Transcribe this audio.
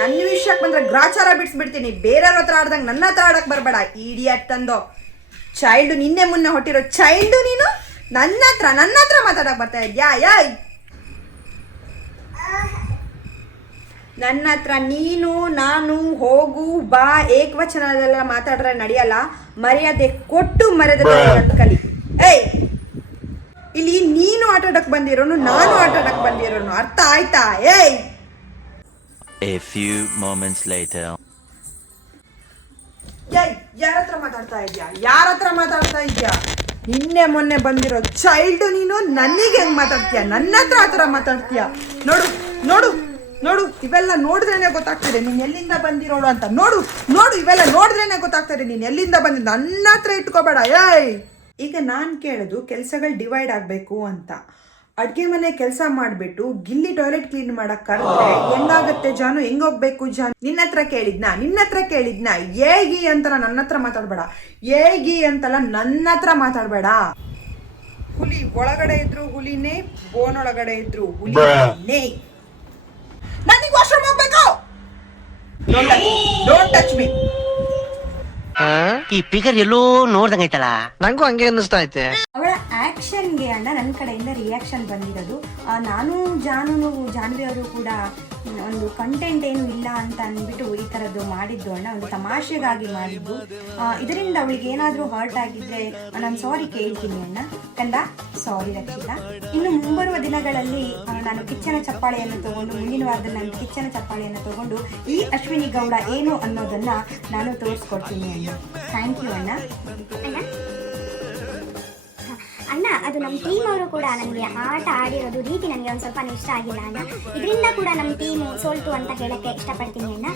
ನನ್ನ ವಿಷಯಕ್ಕೆ ಬಂದ್ರೆ ಗ್ರಾಚಾರ ಬಿಡಿಸ್ಬಿಡ್ತೀನಿ. ಬೇರೆಯವ್ರ ಹತ್ರ ಆಡ್ದಂಗೆ ನನ್ನ ಹತ್ರ ಆಡಕ್ ಬರಬೇಡ. ಇಡಿಯಟ್ ತಂದೋ ಚೈಲ್ಡು, ನಿನ್ನೆ ಮುನ್ನೆ ಹೊಟ್ಟಿರೋ ಚೈಲ್ಡು ನೀನು ನನ್ನ ಹತ್ರ ಮಾತಾಡಕ್ ಬರ್ತಾ ಇದ್ಯಾ? ಯಾಯ್ ನನ್ನ ಹತ್ರ ನೀನು ನಾನು ಹೋಗು ಬಾ ಏಕವಚನದಲ್ಲ ಮಾತಾಡ್ರೆ ನಡೆಯಲ್ಲ. ಮರ್ಯಾದೆ ಕೊಟ್ಟು ಮರ್ಯಾದೆ ಕಲಿ. ಏಯ್ ಇಲ್ಲಿ ನೀನು ಆಟಾಡಕ್ ಬಂದಿರೋನು, ನಾನು ಆಟಾಡಕ್ ಬಂದಿರೋನು, ಅರ್ಥ ಆಯ್ತಾ? ಏಯ್ A few moments later. ಏಯ್ ಯಾರ ಹತ್ರ ಮಾತಾಡ್ತಾ ಇದ್ಯಾ? ನಿನ್ನೆ ಮೊನ್ನೆ ಬಂದಿರೋ ಚೈಲ್ಡ್ ನೀನು ನನಗೆ ಹೆಂಗ್ ಮಾತಾಡ್ತೀಯ? ನನ್ನ ಹತ್ರ ಆ ಥರ ಮಾತಾಡ್ತೀಯ? ನೋಡು ನೋಡು ನೋಡು, ಇವೆಲ್ಲ ನೋಡಿದ್ರೇನೆ ಗೊತ್ತಾಗ್ತದೆ ನೀನು ಎಲ್ಲಿಂದ ಬಂದಿರೋಳು ಅಂತ. ನೋಡು ಇವೆಲ್ಲ ನೋಡಿದ್ರೇನೆ ಗೊತ್ತಾಗ್ತದೆ ನೀನು ಎಲ್ಲಿಂದ ಬಂದಿದ್ದ. ನನ್ನ ಹತ್ರ ಇಟ್ಕೋಬೇಡ. ಏಯ್ ಈಗ ನಾನು ಕೇಳೋದು ಕೆಲ್ಸಗಳು ಡಿವೈಡ್ ಆಗಬೇಕು ಅಂತ. ಅಡುಗೆ ಮನೆ ಕೆಲಸ ಮಾಡಿಬಿಟ್ಟು ಗಿಲ್ಲಿ ಟಾಯ್ಲೆಟ್ ಕ್ಲೀನ್ ಮಾಡಕ್ ಕರೆದ್ರೆ ಹೆಂಗಾಗತ್ತೆ ಜಾನು? ಹೆಂಗೋಗ್ಬೇಕು ಜಾನು? ನಿನ್ನ ಹತ್ರ ಕೇಳಿದ್ನ ಏಗಿ ಅಂತಲ್ಲ ನನ್ನ ಹತ್ರ ಮಾತಾಡ್ಬೇಡ. ಏಗಿ ಅಂತಲ್ಲ ನನ್ನ ಹತ್ರ ಮಾತಾಡ್ಬೇಡ. ಹುಲಿ ಒಳಗಡೆ ಇದ್ರು ಹುಲಿನೇ, ಬೋನೊಳಗಡೆ ಇದ್ರು ಹುಲಿನೇ. ನನಗೆ ವಾಶ್ರೂಮ್ ಹೋಗ್ಬೇಕು. Don't touch me. ಈ ಪಿಗರ್ ಎಲ್ಲೋ ನೋಡ್ದಂಗೈತಲ್ಲ, ನಂಗೂ ಹಂಗೆ ಅನ್ನಿಸ್ತಾ ಐತೆ. ಅವಳ ಆಕ್ಷನ್ಗೆ ಅಣ್ಣ ನನ್ನ ಕಡೆಯಿಂದ ರಿಯಾಕ್ಷನ್ ಬಂದಿರೋದು. ನಾನು ಜಾನ್ವಿ ಅವರು ಕೂಡ ಒಂದು ಕಂಟೆಂಟ್ ಏನು ಇಲ್ಲ ಅಂತ ಅಂದ್ಬಿಟ್ಟು ಈ ಥರದ್ದು ಮಾಡಿದ್ದು ಅಣ್ಣ, ಒಂದು ತಮಾಷೆಗಾಗಿ ಮಾಡಿದ್ದು. ಇದರಿಂದ ಅವಳಿಗೆ ಏನಾದರೂ ಹರ್ಟ್ ಆಗಿದ್ರೆ ನಾನು ಸಾರಿ ಕೇಳ್ತೀನಿ ಅಣ್ಣ. ಕಂದ ಸಾರಿ ರಕ್ಷಿತಾ. ಇನ್ನು ಮುಂಬರುವ ದಿನಗಳಲ್ಲಿ ನಾನು ಕಿಚ್ಚನ ಚಪ್ಪಾಳೆಯನ್ನು ತಗೊಂಡು, ಮುಂದಿನ ವಾರದಲ್ಲಿ ನಾನು ಕಿಚ್ಚನ ಚಪ್ಪಾಳೆಯನ್ನು ತಗೊಂಡು ಈ ಅಶ್ವಿನಿ ಗೌಡ ಏನು ಅನ್ನೋದನ್ನ ನಾನು ತೋರಿಸ್ಕೊಡ್ತೀನಿ ಅಣ್ಣ. ಥ್ಯಾಂಕ್ ಯು ಅಣ್ಣ. ಅಣ್ಣ ಅದು ನಮ್ಮ ಟೀಮ್ ಅವರು ಕೂಡ ನನಗೆ ಆಟ ಆಡಿರೋದು ರೀತಿ ನನಗೆ ಒಂದು ಸ್ವಲ್ಪ ಇಷ್ಟ ಆಗಿಲ್ಲ ಅಣ್ಣ. ಇದರಿಂದ ಕೂಡ ನಮ್ಮ ಟೀಮು ಸೋಲ್ತು ಅಂತ ಹೇಳಕ್ಕೆ ಇಷ್ಟಪಡ್ತೀನಿ ಅಣ್ಣ.